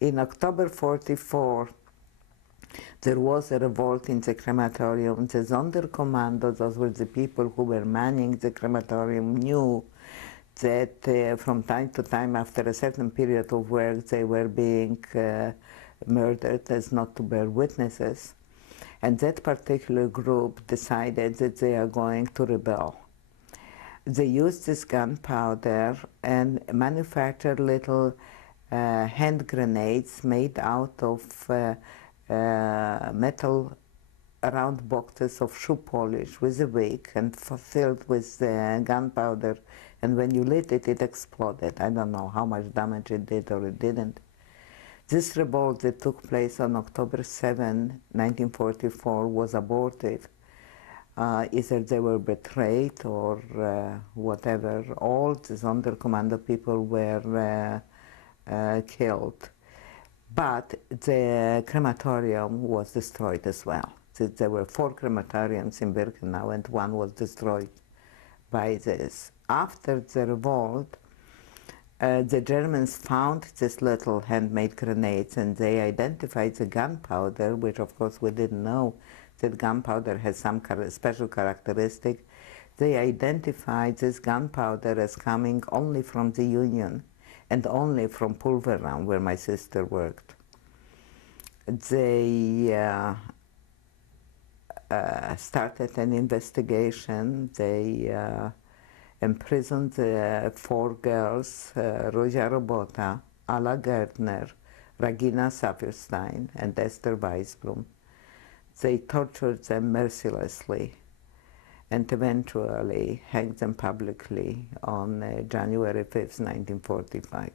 In October 44, there was a revolt in the crematorium. The Sonderkommando, those were the people who were manning the crematorium, knew that from time to time, after a certain period of work, they were being murdered as not to bear witnesses. And that particular group decided that they are going to rebel. They used this gunpowder and manufactured little hand grenades made out of metal round boxes of shoe polish with a wick and filled with gunpowder, and when you lit it, it exploded. I don't know how much damage it did or it didn't. This revolt that took place on October 7, 1944 was aborted. Either they were betrayed or whatever. All the Sonderkommando people were killed. But the crematorium was destroyed as well. There were 4 crematoriums in Birkenau, and one was destroyed by this. After the revolt, the Germans found these little handmade grenades, and they identified the gunpowder, which of course we didn't know that gunpowder has some special characteristic. They identified this gunpowder as coming only from the Union and only from Pulverraum, where my sister worked. They started an investigation. They imprisoned 4 girls, Rosia Robota, Alla Gärtner, Regina Saffierstein, and Esther Weisblum. They tortured them mercilessly and eventually hanged them publicly on January 5th, 1945.